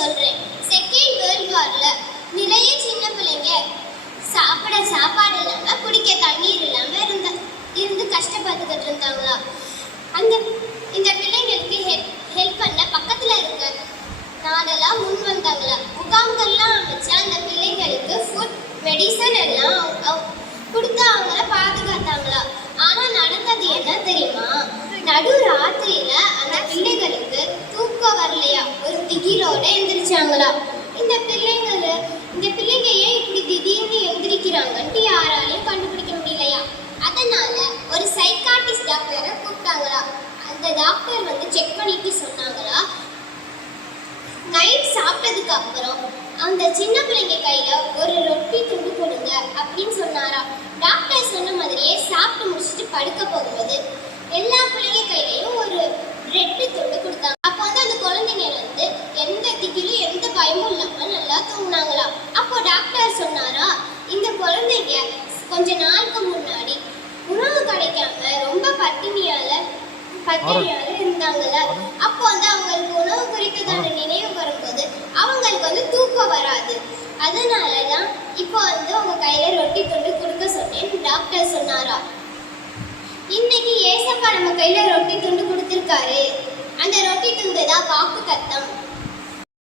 சொல்றேன். Second world வார்ல நிறைய சின்ன பிள்ளைங்க சாப்பிட சாப்பாடு இல்லாம குடிக்க தண்ணீர் இல்லாம இருந்து கஷ்டப்பட்டுக்கிட்டு இருந்தாங்களா. இந்த பிள்ளைங்களுக்கு ஹெல்ப் பண்ண பக்கத்துல இருக்க நாடெல்லாம் முன் வந்தாங்களா. முகாம்கள்லாம் அமைச்சு அந்த பிள்ளைங்களுக்கு ஃபுட் மெடிசன் எல்லாம் கொடுத்து அவங்கள பாதுகாத்தாங்களா. ஆனா நடந்தது என்ன தெரியுமா? நடு ராத்திரியில அந்த பிள்ளைகளுக்கு தூக்கம் வரலையா, ஒரு திகிலோட எந்திரிச்சாங்களா. இந்த பிள்ளைங்க ஏன் இப்படி திடீர்னு எந்திரிக்கிறாங்கன்ட்டு யாராலையும் கண்டுபிடிக்க முடியலையா. அதனால ஒரு சைக்காட்டிஸ்ட் டாக்டரை கூப்பிட்டாங்களா. அந்த டாக்டர் செக் பண்ணிட்டு சொன்னாங்களா, நைட் சாப்பிட்டதுக்கு அப்புறம் அந்த சின்ன பிள்ளைங்க கையில ஒரு ரொட்டி துண்டு கொடுங்க அப்படின்னு சொன்னாரா. டாக்டர் சொன்ன மாதிரியே சாப்பிட்டு முடிச்சுட்டு படுக்க போகும்போது எல்லா பிள்ளைங்க கையிலையும் ஒரு ரெட்டு துண்டு கொடுத்தாங்க. அப்போ அந்த குழந்தைங்க எந்த திகிலும் எந்த பயமும் இல்லாம நல்லா தூங்கினாங்களா. அப்போ டாக்டர் சொன்னாரா, இந்த குழந்தைங்க கொஞ்ச நாளுக்கு முன்னாடி உணவு கிடைக்காம ரொம்ப பட்டினியால இருந்தாங்கல்ல. அப்போ அவங்களுக்கு உணவு குறித்ததான நினைவு வரும்போது அவங்களுக்கு தூக்கம் வராது. அதனாலதான் இப்போ உங்க கையில ரொட்டி துண்டு கொடுக்க சொன்னேன்னு டாக்டர் சொன்னாரா. இன்னைக்கு ஏசப்பா நம்ம கையில ரொட்டி துண்டு கொடுத்திருக்காரு. அந்த ரொட்டி துண்டு தான் வாக்கு கத்தம்.